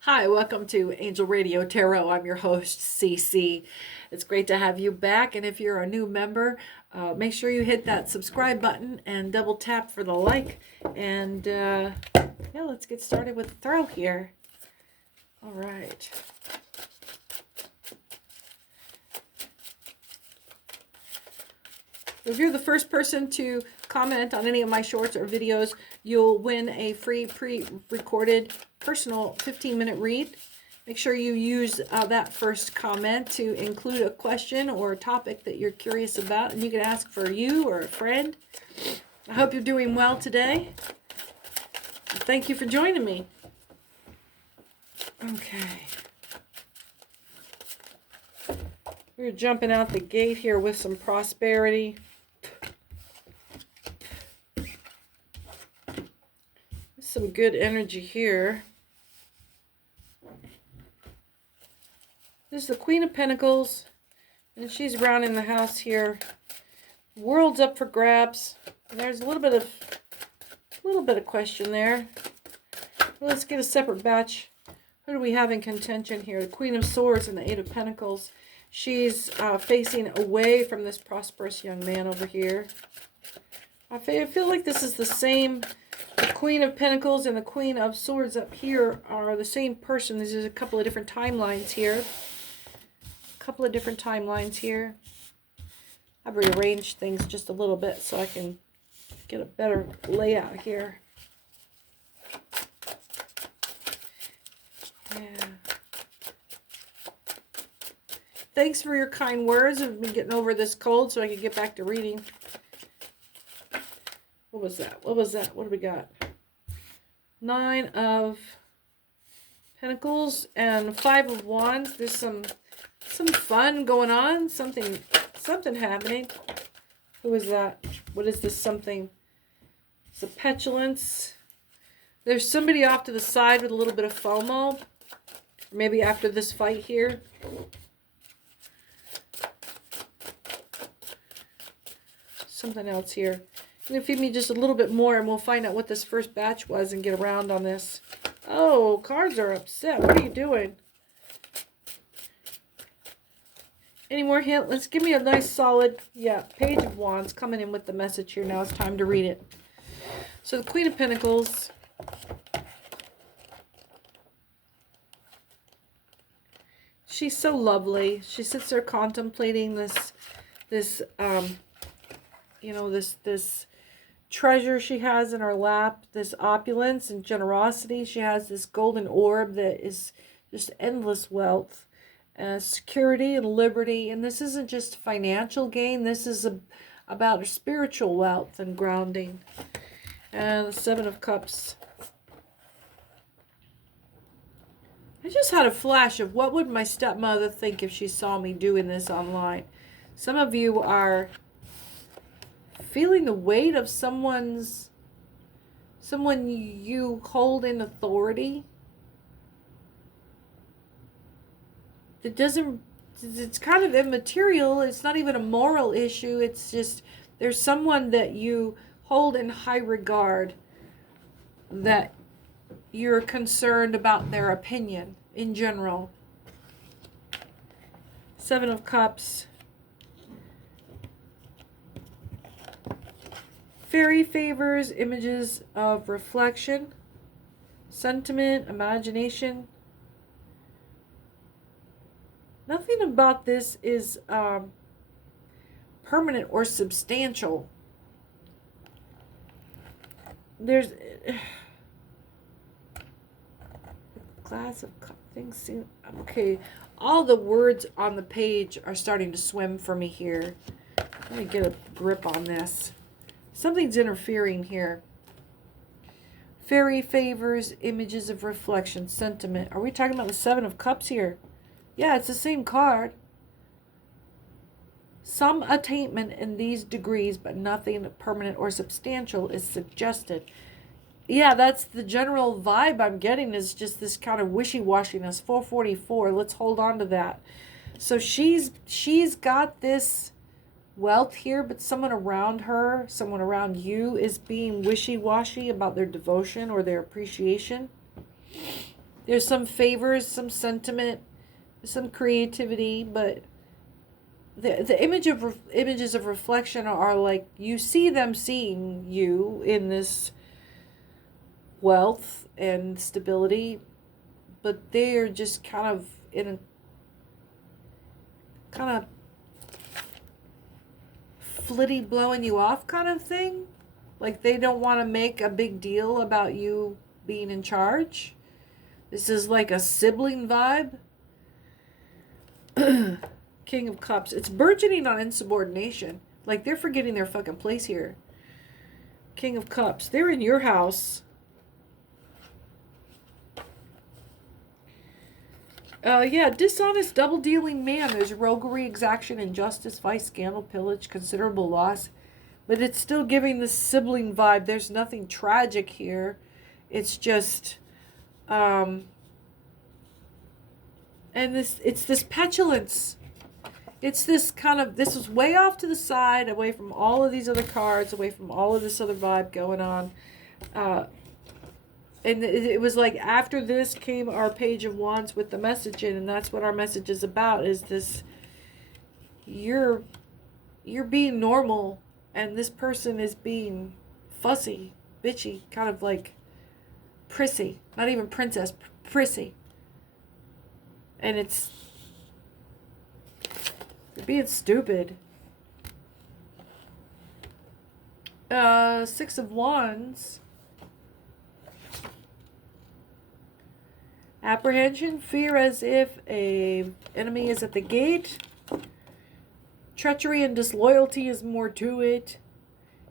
Hi, welcome to Angel Radio Tarot. I'm your host, CC. It's great to have you back. And if you're a new member, make sure you hit that subscribe button and double tap for the like. And yeah, let's get started with the throw here. All right. If you're the first person to comment on any of my shorts or videos, you'll win a free pre-recorded personal 15-minute read. Make sure you use that first comment to include a question or a topic that you're curious about, and you can ask for you or a friend. I hope you're doing well today. Thank you for joining me. Okay. We're jumping out the gate here with some prosperity. Some good energy here. This is the Queen of Pentacles, and she's around in the house here. World's up for grabs. And there's a little bit of question there. Well, let's get a separate batch. Who do we have in contention here? The Queen of Swords and the Eight of Pentacles. She's facing away from this prosperous young man over here. I feel like this is the same. The Queen of Pentacles and the Queen of Swords up here are the same person. There's a couple of different timelines here. I've rearranged things just a little bit so I can get a better layout here. Yeah. Thanks for your kind words. I've been getting over this cold so I can get back to reading. What was that? What do we got? Nine of Pentacles and Five of Wands. There's some fun going on. Something happening. Who is that? What is this something? It's a petulance. There's somebody off to the side with a little bit of FOMO. Maybe after this fight here. Something else here. You're going to feed me just a little bit more and we'll find out what this first batch was and get around on this. Oh, cards are upset. What are you doing? Any more hint? Let's give me a nice solid, Page of Wands coming in with the message here. Now it's time to read it. So the Queen of Pentacles. She's so lovely. She sits there contemplating this treasure she has in her lap, this opulence and generosity. She has this golden orb that is just endless wealth, security and liberty. And this isn't just financial gain. This is about her spiritual wealth and grounding. And the Seven of Cups. I just had a flash of what would my stepmother think if she saw me doing this online. Some of you are feeling the weight of someone you hold in authority. It's kind of immaterial. It's not even a moral issue. It's just there's someone that you hold in high regard that you're concerned about their opinion in general. Seven of Cups. Fairy favors, images of reflection, sentiment, imagination. Nothing about this is permanent or substantial. There's glass of things. Okay, all the words on the page are starting to swim for me here. Let me get a grip on this. Something's interfering here. Fairy favors, images of reflection, sentiment. Are we talking about the Seven of Cups here? Yeah, it's the same card. Some attainment in these degrees, but nothing permanent or substantial is suggested. Yeah, that's the general vibe I'm getting, is just this kind of wishy-washiness. 444. Let's hold on to that. So she's got this wealth here, but someone around her, someone around you is being wishy-washy about their devotion or their appreciation. There's some favors, some sentiment, some creativity, but the images of reflection are like, you see them seeing you in this wealth and stability, but they're just kind of in a kind of flitty, blowing you off kind of thing. Like they don't want to make a big deal about you being in charge. This is like a sibling vibe. King of Cups. It's burgeoning on insubordination. Like they're forgetting their fucking place here. King of Cups. They're in your house. Yeah, dishonest, double-dealing man. There's roguery, exaction, injustice, vice, scandal, pillage, considerable loss. But it's still giving this sibling vibe. There's nothing tragic here. It's just... and it's this petulance. It's this kind of... This is way off to the side, away from all of these other cards, away from all of this other vibe going on. And it was like after this came our Page of Wands with the message in, and that's what our message is about, is this, you're being normal, and this person is being fussy, bitchy, kind of like prissy. Not even princess, prissy. And it's, you're being stupid. Six of Wands. Apprehension, fear as if a enemy is at the gate. Treachery and disloyalty is more to it.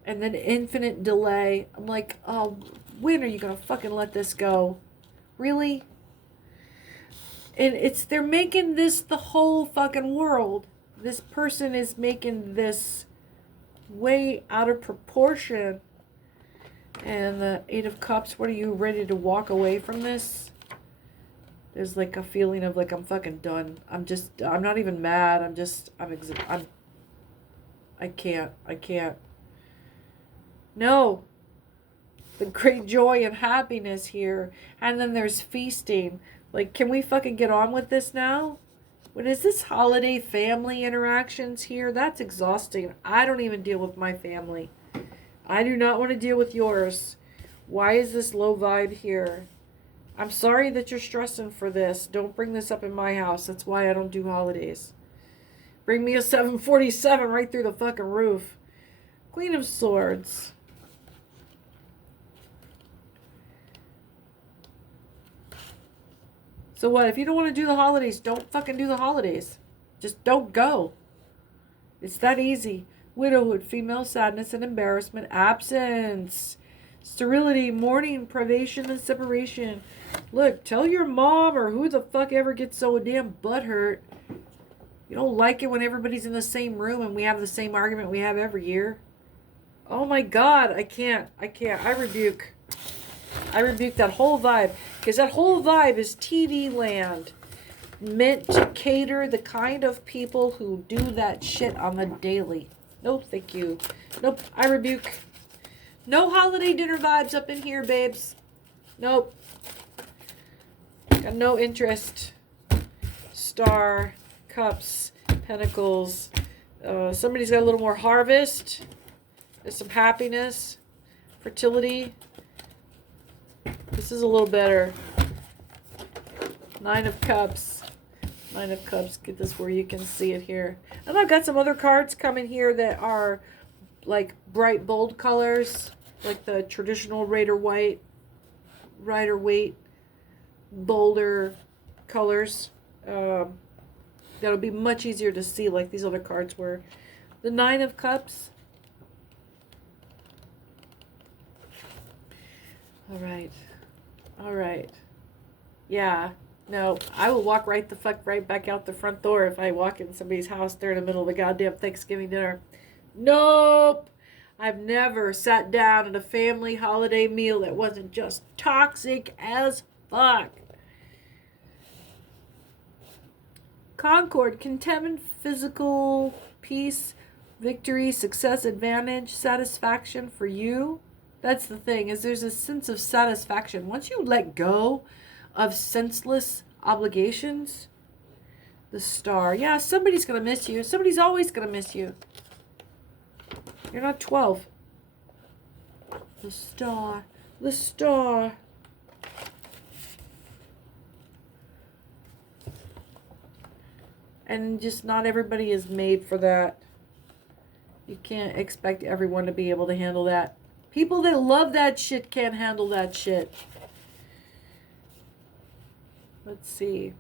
And then infinite delay. I'm like, oh, when are you going to fucking let this go? Really? And they're making this the whole fucking world. This person is making this way out of proportion. And the Eight of Cups, what are you ready to walk away from this? There's like a feeling of like, I'm fucking done. I'm not even mad. I can't. No. The great joy and happiness here. And then there's feasting. Like, can we fucking get on with this now? What is this holiday family interactions here? That's exhausting. I don't even deal with my family. I do not want to deal with yours. Why is this low vibe here? I'm sorry that you're stressing for this. Don't bring this up in my house. That's why I don't do holidays. Bring me a 747 right through the fucking roof. Queen of Swords. So what? If you don't want to do the holidays, don't fucking do the holidays. Just don't go. It's that easy. Widowhood, female sadness and embarrassment, absence, sterility, mourning, privation, and separation. Look, tell your mom or who the fuck ever gets so damn butthurt. You don't like it when everybody's in the same room and we have the same argument we have every year. Oh my God, I can't. I rebuke that whole vibe. Because that whole vibe is TV land. Meant to cater the kind of people who do that shit on the daily. No, thank you. Nope, I rebuke. No holiday dinner vibes up in here, babes. Nope. Got no interest. Star, Cups, Pentacles. Somebody's got a little more harvest. There's some happiness. Fertility. This is a little better. Nine of Cups. Nine of Cups. Get this where you can see it here. And I've got some other cards coming here that are like bright, bold colors. Like the traditional Rider-Waite, bolder colors. That'll be much easier to see like these other cards were. The Nine of Cups. All right. Yeah. No, I will walk right the fuck right back out the front door if I walk in somebody's house there in the middle of a goddamn Thanksgiving dinner. Nope. I've never sat down at a family holiday meal that wasn't just toxic as fuck. Concord, contentment, physical peace, victory, success, advantage, satisfaction for you. That's the thing, is there's a sense of satisfaction. Once you let go of senseless obligations. The Star. Yeah, somebody's going to miss you. Somebody's always going to miss you. You're not 12. The Star. The Star. And just not everybody is made for that. You can't expect everyone to be able to handle that. People that love that shit can't handle that shit. Let's see.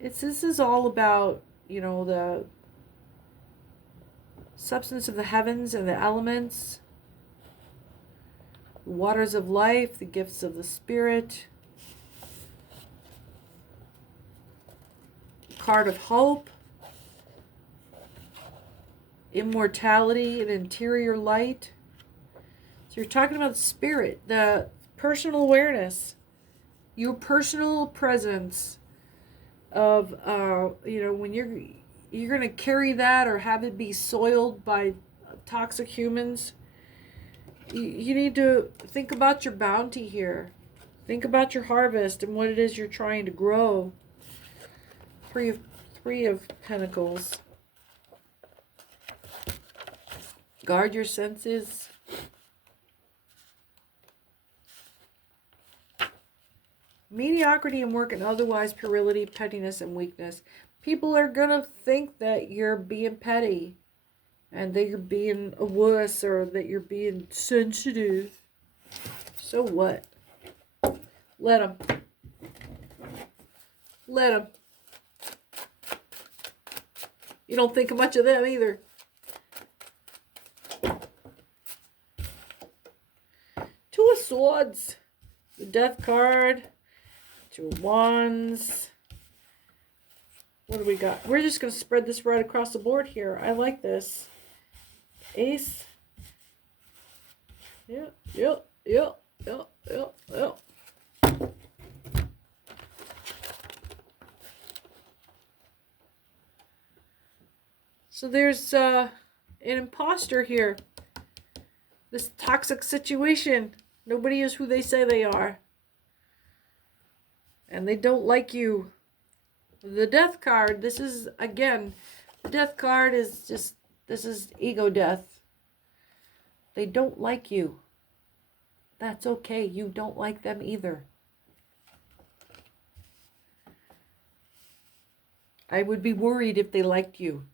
This is all about, you know, the substance of the heavens and the elements, the waters of life, the gifts of the spirit, card of hope, immortality and interior light. So you're talking about spirit, the personal awareness, your personal presence of, you know, when you're going to carry that or have it be soiled by toxic humans. You need to think about your bounty here. Think about your harvest and what it is you're trying to grow. Three of Pentacles. Guard your senses. Mediocrity in work and otherwise puerility, pettiness, and weakness. People are going to think that you're being petty and that you're being a wuss or that you're being sensitive. So what? Let them. Let them. You don't think much of them either. Two of Swords. The Death card. Two of Wands. What do we got? We're just going to spread this right across the board here. I like this. Ace. Yeah. So there's an imposter here. This toxic situation. Nobody is who they say they are. And they don't like you. The Death card, this is, again, the Death card is just, this is ego death. They don't like you. That's okay. You don't like them either. I would be worried if they liked you.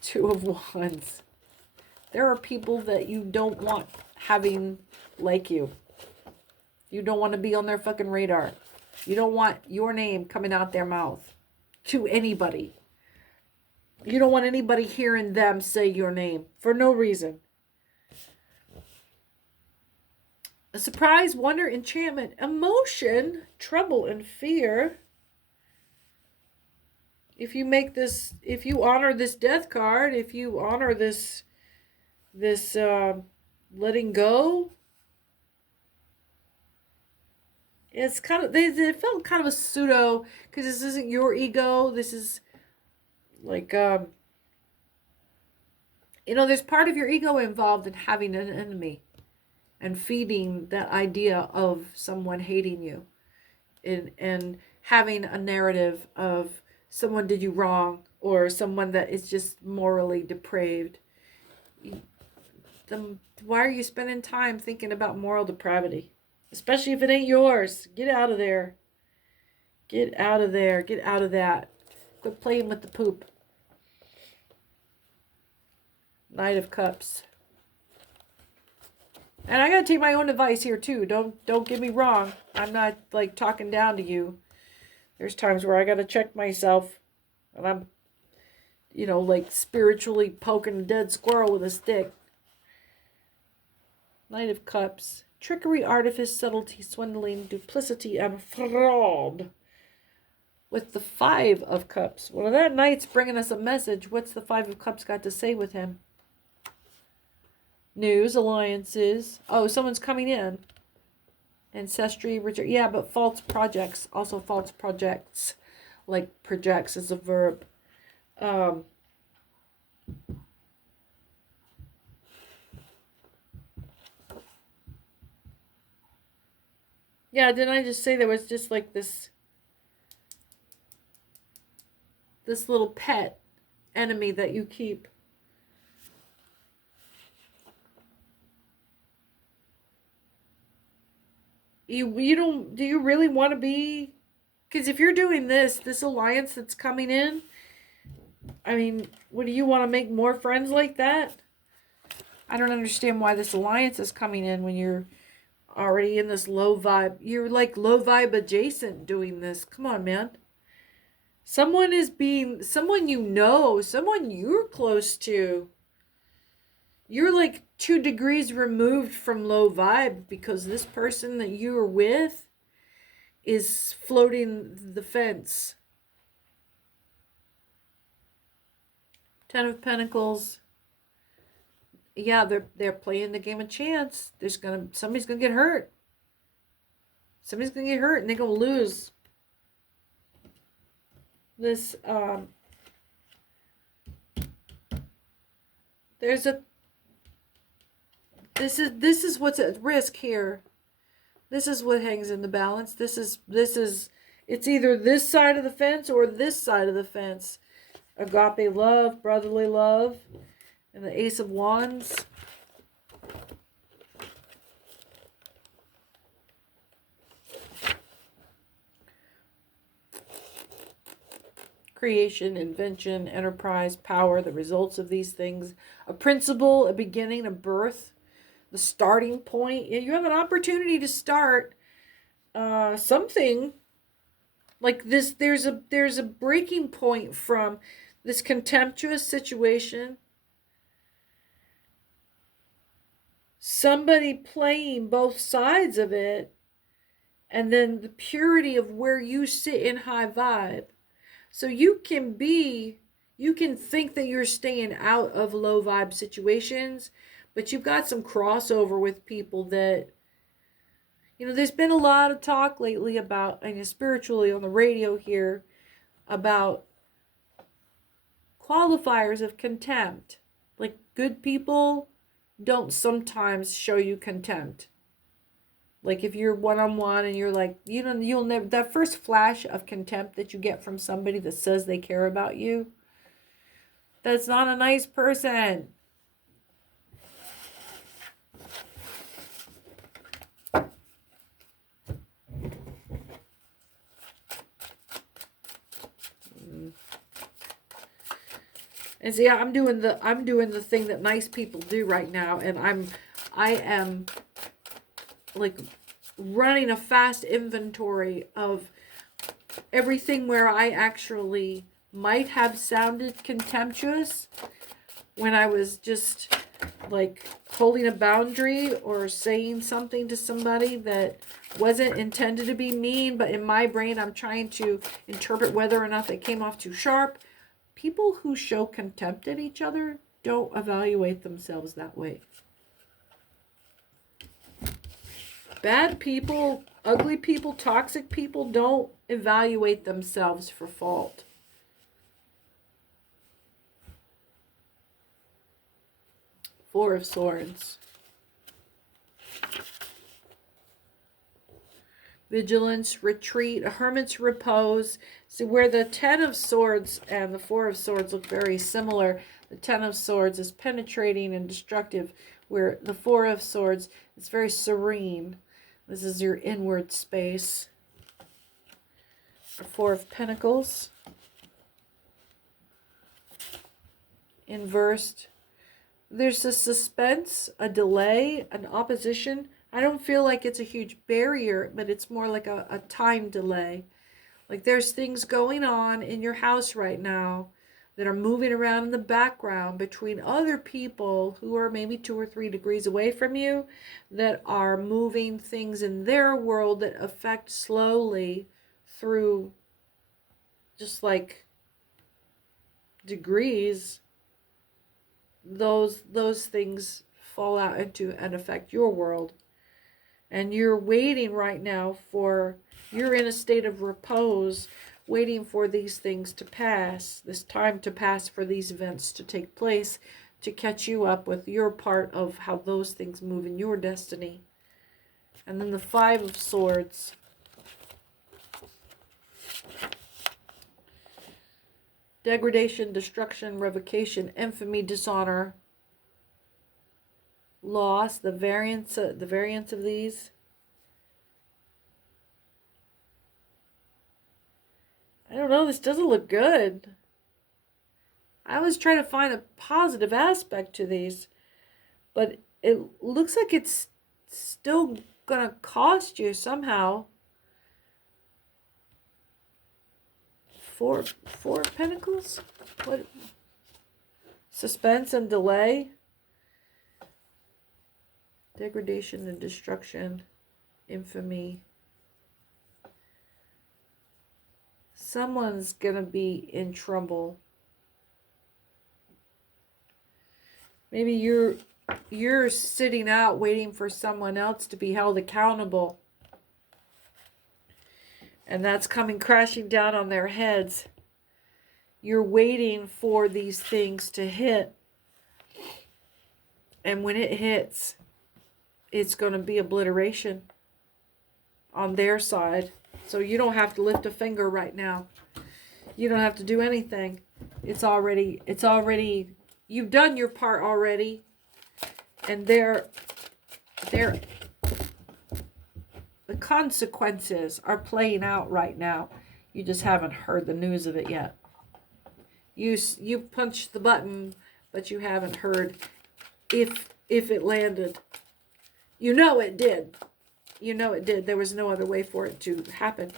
Two of Wands. There are people that you don't want having like you. You don't want to be on their fucking radar. You don't want your name coming out their mouth to anybody. You don't want anybody hearing them say your name for no reason. A surprise, wonder, enchantment, emotion, trouble, and fear. If you make this, if you honor this Death card, if you honor this letting go, it's kind of, they felt kind of a pseudo, because this isn't your ego. This is like, you know, there's part of your ego involved in having an enemy and feeding that idea of someone hating you and having a narrative of someone did you wrong or someone that is just morally depraved. Why are you spending time thinking about moral depravity? Especially if it ain't yours. Get out of there. Get out of there. Get out of that. Quit playing with the poop. Knight of Cups. And I gotta take my own advice here too. Don't get me wrong. I'm not like talking down to you. There's times where I gotta check myself. And I'm, you know, like spiritually poking a dead squirrel with a stick. Knight of Cups. Trickery, artifice, subtlety, swindling, duplicity, and fraud. With the Five of Cups. Well, that knight's bringing us a message. What's the Five of Cups got to say with him? News, alliances. Oh, someone's coming in. Ancestry, Richard. Yeah, but false projects. Also false projects. Like projects is a verb. Yeah, didn't I just say there was just like this little pet enemy that you keep? You don't, do you really want to be, because if you're doing this alliance that's coming in, I mean, what, do you want to make more friends like that? I don't understand why this alliance is coming in when you're already in this low vibe. You're like low vibe adjacent doing this. Come on, man. Someone is being, someone you know, someone you're close to. You're like 2 degrees removed from low vibe because this person that you are with is floating the fence. 10 of Pentacles. Yeah, they're playing the game of chance. Somebody's gonna get hurt. Somebody's gonna get hurt and they're gonna lose. This this is what's at risk here. This is what hangs in the balance. This is it's either this side of the fence or this side of the fence. Agape love, brotherly love, and the Ace of Wands. Creation, invention, enterprise, power, the results of these things. A principle, a beginning, a birth, the starting point. You have an opportunity to start something like this. There's a breaking point from this contemptuous situation. Somebody playing both sides of it, and then the purity of where you sit in high vibe. So you can think that you're staying out of low vibe situations, but you've got some crossover with people that, you know, there's been a lot of talk lately about, and spiritually on the radio here, about qualifiers of contempt. Like, good people don't sometimes show you contempt. Like if you're one-on-one and you're like, you'll never, that first flash of contempt that you get from somebody that says they care about you, that's not a nice person. And see, I'm doing the thing that nice people do right now, and I am like running a fast inventory of everything where I actually might have sounded contemptuous when I was just like holding a boundary or saying something to somebody that wasn't intended to be mean, but in my brain I'm trying to interpret whether or not they came off too sharp. People who show contempt at each other don't evaluate themselves that way. Bad people, ugly people, toxic people don't evaluate themselves for fault. Four of Swords. Vigilance, retreat, a hermit's repose. See, where the 10 of Swords and the 4 of Swords look very similar, the 10 of Swords is penetrating and destructive, where the 4 of Swords is very serene. This is your inward space. The 4 of Pentacles. Inversed. There's a suspense, a delay, an opposition. I don't feel like it's a huge barrier, but it's more like a time delay. Like there's things going on in your house right now that are moving around in the background between other people who are maybe 2 or 3 degrees away from you, that are moving things in their world that affect slowly through just like degrees. Those things fall out into and affect your world. And you're waiting right now for, you're in a state of repose, waiting for these things to pass, this time to pass for these events to take place, to catch you up with your part of how those things move in your destiny. And then the Five of Swords. Degradation, destruction, revocation, infamy, dishonor, loss, the variance of these. I don't know, this doesn't look good. I was trying to find a positive aspect to these, but it looks like it's still gonna cost you somehow. Four of Pentacles? What? Suspense and delay. Degradation and destruction. Infamy. Someone's gonna be in trouble. Maybe you're sitting out waiting for someone else to be held accountable. And that's coming crashing down on their heads. You're waiting for these things to hit. And when it hits, it's going to be obliteration on their side. So you don't have to lift a finger right now. You don't have to do anything. It's already, you've done your part already. And the consequences are playing out right now. You just haven't heard the news of it yet. You punched the button, but you haven't heard if it landed. You know it did. You know it did. There was no other way for it to happen.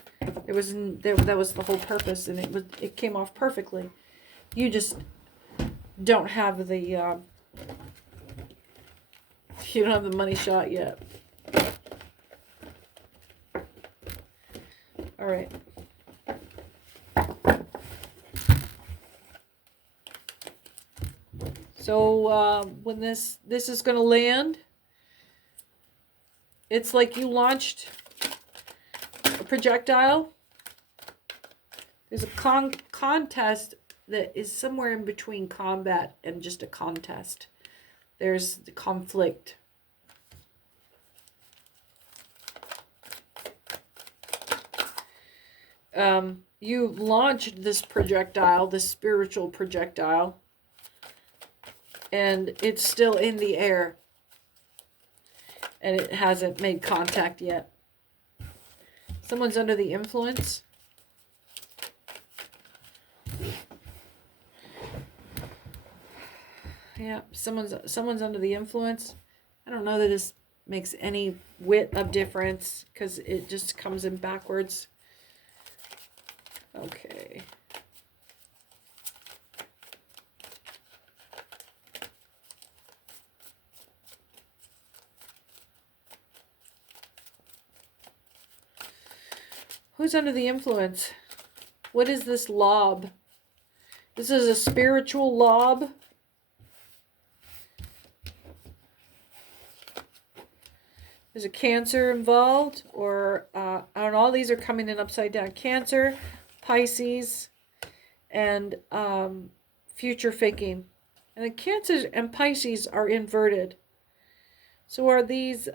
That was the whole purpose, and it came off perfectly. You just don't have the you don't have the money shot yet. All right. So when this is going to land, it's like you launched a projectile. There's a contest that is somewhere in between combat and just a contest. There's the conflict. You launched this projectile, this spiritual projectile, and it's still in the air. And it hasn't made contact yet. Someone's under the influence. Yeah, someone's under the influence. I don't know that this makes any whit of difference because it just comes in backwards. Okay. Who's under the influence? What is this lob? This is a spiritual lob. There's a Cancer involved, or I don't know, all these are coming in upside down. Cancer, Pisces, and future faking. And the Cancers and Pisces are inverted. So are these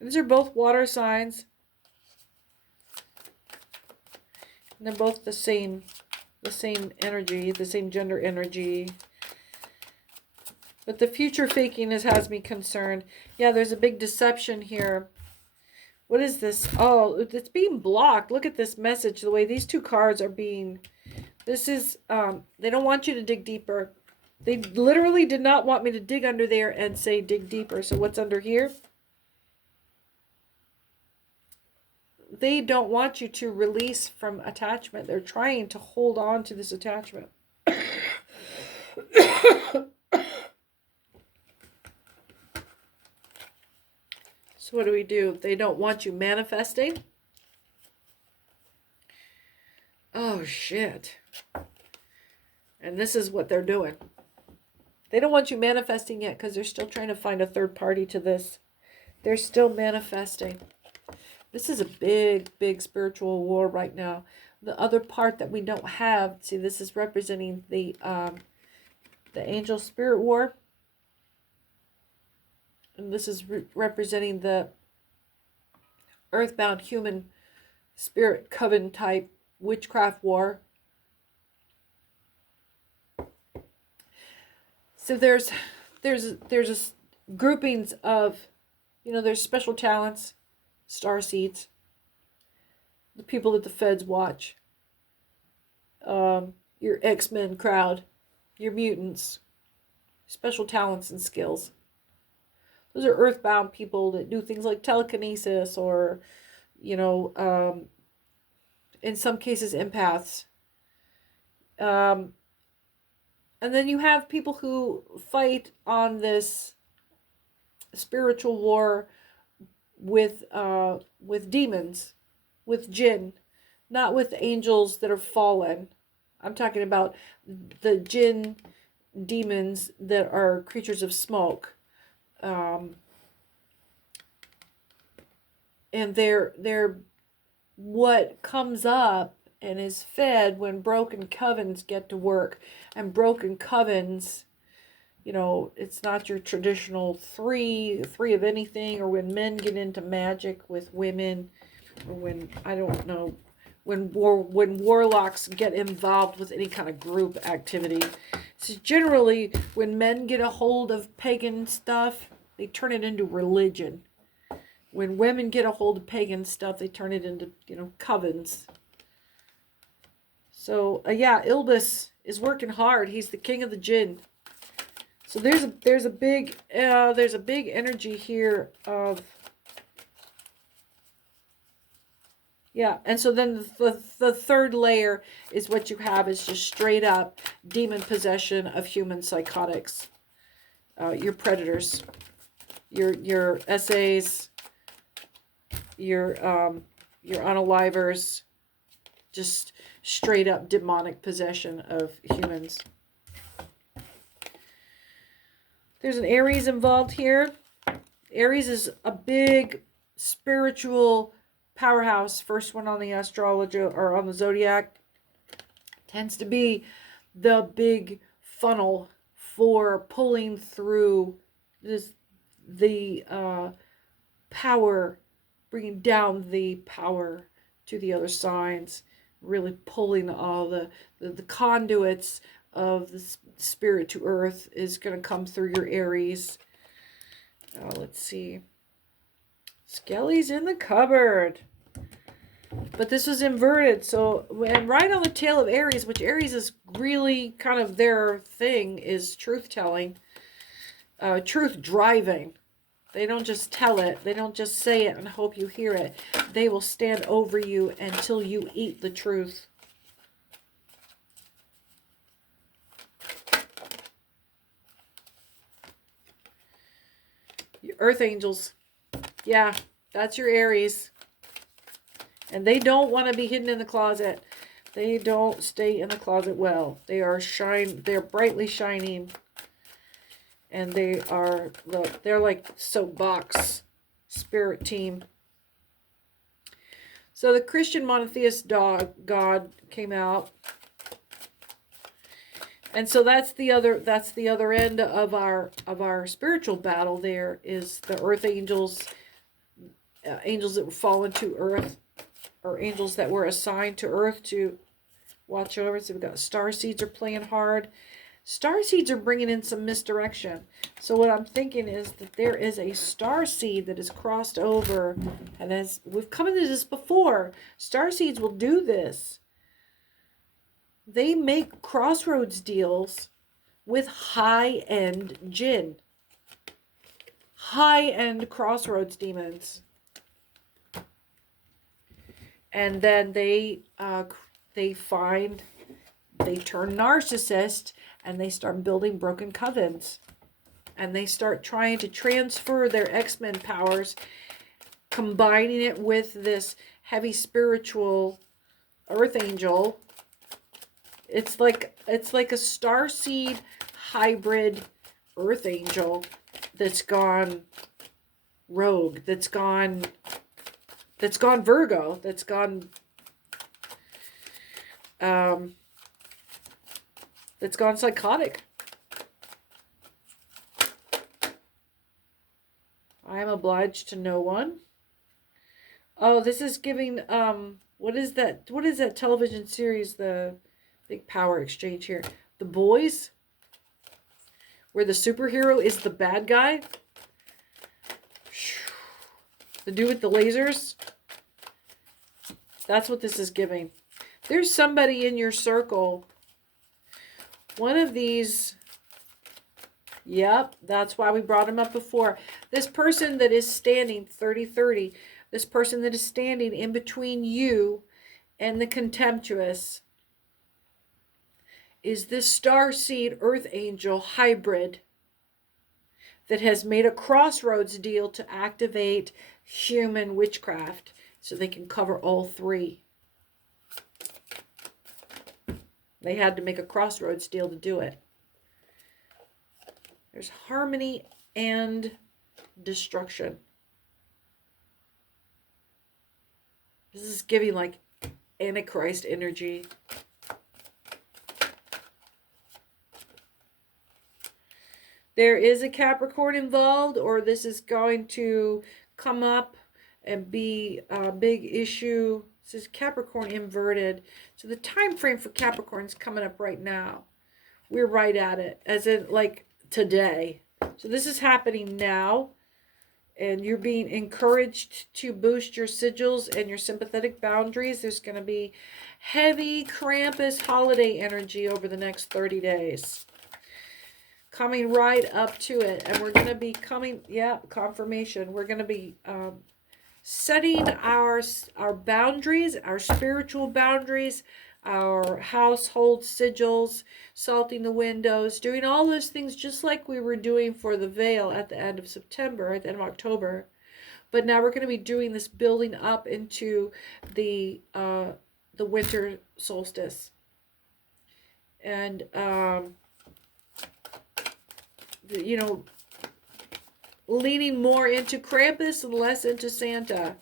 these are both water signs. And they're both the same energy, the same gender energy. But the future faking has me concerned. Yeah, there's a big deception here. What is this? Oh, it's being blocked. Look at this message, the way these two cards are being. This is, they don't want you to dig deeper. They literally did not want me to dig under there and say dig deeper. So what's under here? They don't want you to release from attachment. They're trying to hold on to this attachment. So what do? They don't want you manifesting. Oh, shit. And this is what they're doing. They don't want you manifesting yet because they're still trying to find a third party to this. They're still manifesting. This is a big, big spiritual war right now. The other part that we don't have, see, this is representing the the angel spirit war. And this is representing the earthbound human spirit coven type witchcraft war. So there's groupings of, there's special talents, star seeds, the people that the feds watch, your X-Men crowd, your mutants, special talents and skills. Those are earthbound people that do things like telekinesis or, in some cases, empaths. And then you have people who fight on this spiritual war with demons, with jinn, not with angels that are fallen. I'm talking about the jinn demons that are creatures of smoke. And they're what comes up and is fed when broken covens get to work. And broken covens, it's not your traditional three of anything, or when men get into magic with women, or when, I don't know, when warlocks get involved with any kind of group activity. So generally, when men get a hold of pagan stuff, they turn it into religion. When women get a hold of pagan stuff, they turn it into, covens. So, Ilbis is working hard. He's the king of the jinn. So there's a big energy here of, and so then the third layer is what you have is just straight up demon possession of human psychotics, your predators, your essays, your unalivers, just straight up demonic possession of humans. There's an Aries involved here. Aries is a big spiritual powerhouse. First one on the astrology or on the zodiac. Tends to be the big funnel for pulling through the power, bringing down the power to the other signs, really pulling all the conduits of the spirit to earth is going to come through your Aries. Let's see. Skelly's in the cupboard. But this was inverted. So, and right on the tail of Aries, which Aries is really kind of their thing, is truth-telling. Truth driving. They don't just tell it. They don't just say it and hope you hear it. They will stand over you until you eat the truth. Your Earth angels. Yeah, that's your Aries. And they don't want to be hidden in the closet. They don't stay in the closet well. They are they're brightly shining. And they are, look, they're like soapbox spirit team. So the Christian monotheist God came out. And so that's the other end of our spiritual battle. There is the earth angels, angels that were fallen to earth, or angels that were assigned to earth to watch over. So we've got star seeds are playing hard. Star seeds are bringing in some misdirection. So what I'm thinking is that there is a star seed that is crossed over. And as we've come into this before, star seeds will do this. They make crossroads deals with high-end jinn. High-end crossroads demons. And then they turn narcissist, and they start building broken covens. And they start trying to transfer their X-Men powers, combining it with this heavy spiritual earth angel. It's like a starseed hybrid earth angel that's gone rogue, that's gone Virgo, that's gone psychotic. I'm obliged to no one. Oh, this is giving, what is that? What is that television series, the big power exchange here? The Boys, where the superhero is the bad guy. The dude with the lasers. That's what this is giving. There's somebody in your circle. One of these. Yep, that's why we brought him up before. This person that is standing 30-30. This person that is standing in between you and the contemptuous is this starseed earth angel hybrid that has made a crossroads deal to activate human witchcraft so they can cover all three. They had to make a crossroads deal to do it. There's harmony and destruction. This is giving like Antichrist energy. There is a Capricorn involved, or this is going to come up and be a big issue. This is Capricorn inverted. So the time frame for Capricorn is coming up right now. We're right at it, as in like today. So this is happening now, and you're being encouraged to boost your sigils and your sympathetic boundaries. There's going to be heavy Krampus holiday energy over the next 30 days. Coming right up to it. And we're going to be coming, yeah, confirmation. We're going to be setting our boundaries, our spiritual boundaries, our household sigils, salting the windows, doing all those things just like we were doing for the veil at the end of September, at the end of October. But now we're going to be doing this building up into the winter solstice. And, you know, leaning more into Krampus and less into Santa.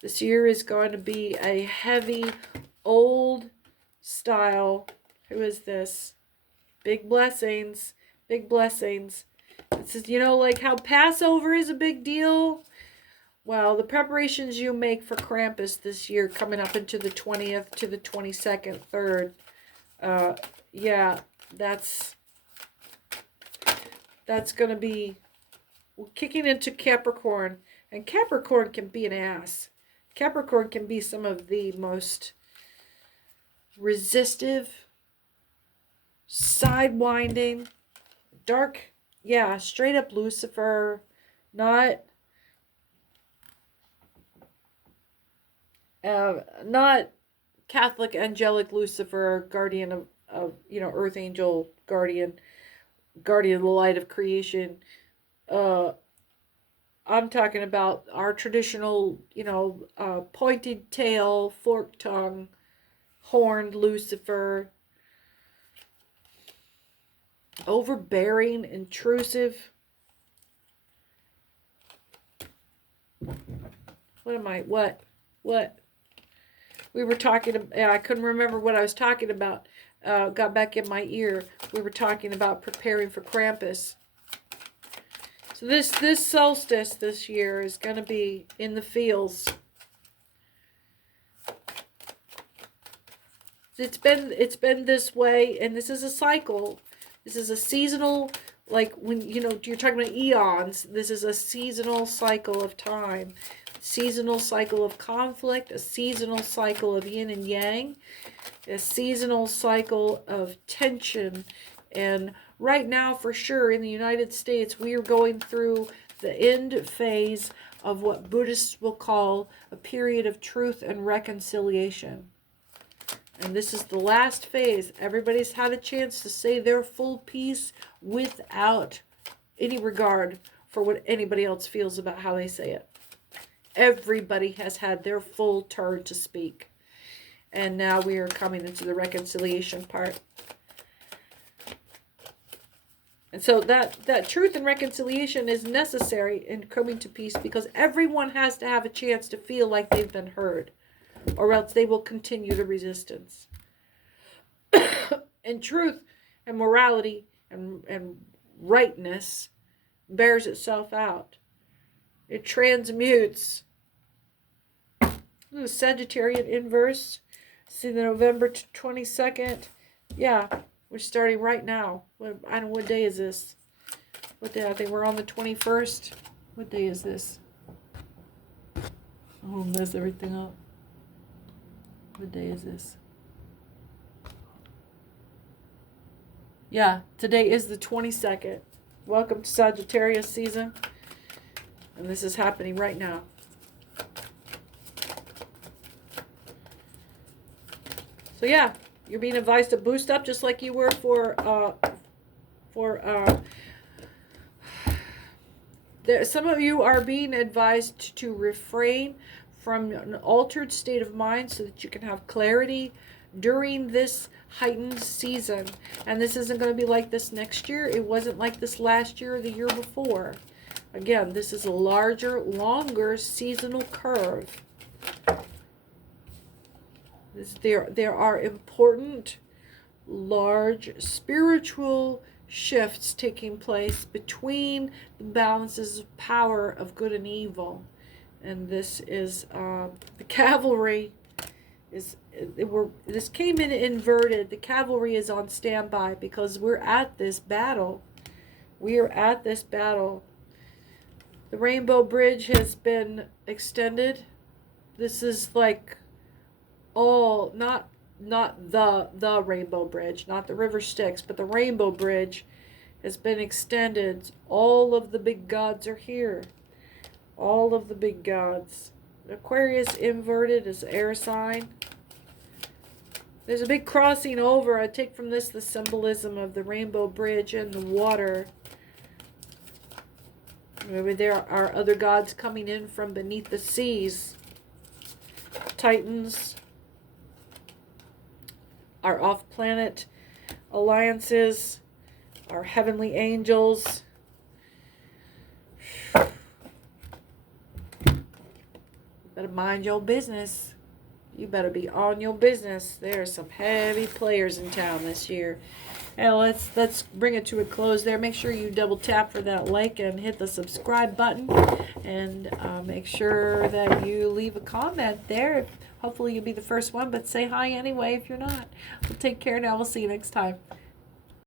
This year is going to be a heavy, old style. Who is this? Big blessings. Big blessings. This is, you know, like how Passover is a big deal. Well, the preparations you make for Krampus this year, coming up into the 20th to the 22nd, 3rd. Yeah, that's going to be kicking into Capricorn. And Capricorn can be an ass. Capricorn can be some of the most resistive, sidewinding, dark, yeah, straight up Lucifer, not Catholic angelic Lucifer, guardian of you know, earth angel, guardian of the light of creation. I'm talking about our traditional, you know, pointed tail, forked tongue, horned Lucifer, overbearing, intrusive. What am I? What? We were talking, I couldn't remember what I was talking about. Got back in my ear. We were talking about preparing for Krampus. So this solstice this year is going to be in the fields. It's been this way, and this is a cycle. This is a seasonal, like when, you know, you're talking about eons. This is a seasonal cycle of time. Seasonal cycle of conflict, a seasonal cycle of yin and yang, a seasonal cycle of tension. And right now, for sure, in the United States, we are going through the end phase of what Buddhists will call a period of truth and reconciliation. And this is the last phase. Everybody's had a chance to say their full piece without any regard for what anybody else feels about how they say it. Everybody has had their full turn to speak. And now we are coming into the reconciliation part. And so that truth and reconciliation is necessary in coming to peace, because everyone has to have a chance to feel like they've been heard, or else they will continue the resistance. And truth and morality and rightness bears itself out. It transmutes. The Sagittarian inverse. See the November 22nd. Yeah, we're starting right now. I don't know, what day is this? What day? I think we're on the 21st. What day is this? I'll mess everything up. What day is this? Yeah, today is the 22nd. Welcome to Sagittarius season. And this is happening right now. So yeah, you're being advised to boost up just like you were some of you are being advised to refrain from an altered state of mind so that you can have clarity during this heightened season. And this isn't going to be like this next year. It wasn't like this last year or the year before. Again, this is a larger, longer seasonal curve. There are important, large spiritual shifts taking place between the balances of power of good and evil. And this is the cavalry this came in inverted. The cavalry is on standby because we're at this battle. We are at this battle. The Rainbow Bridge has been extended. This is like all, not the Rainbow Bridge, not the River Styx, but the Rainbow Bridge has been extended. All of the big gods are here. All of the big gods. Aquarius inverted is air sign. There's a big crossing over. I take from this the symbolism of the Rainbow Bridge and the water. Maybe there are other gods coming in from beneath the seas. Titans. Our off-planet alliances. Our heavenly angels. You better mind your business. You better be on your business. There are some heavy players in town this year. And let's bring it to a close there. Make sure you double tap for that like and hit the subscribe button. And make sure that you leave a comment there. Hopefully you'll be the first one, but say hi anyway if you're not. Well, take care now. We'll see you next time.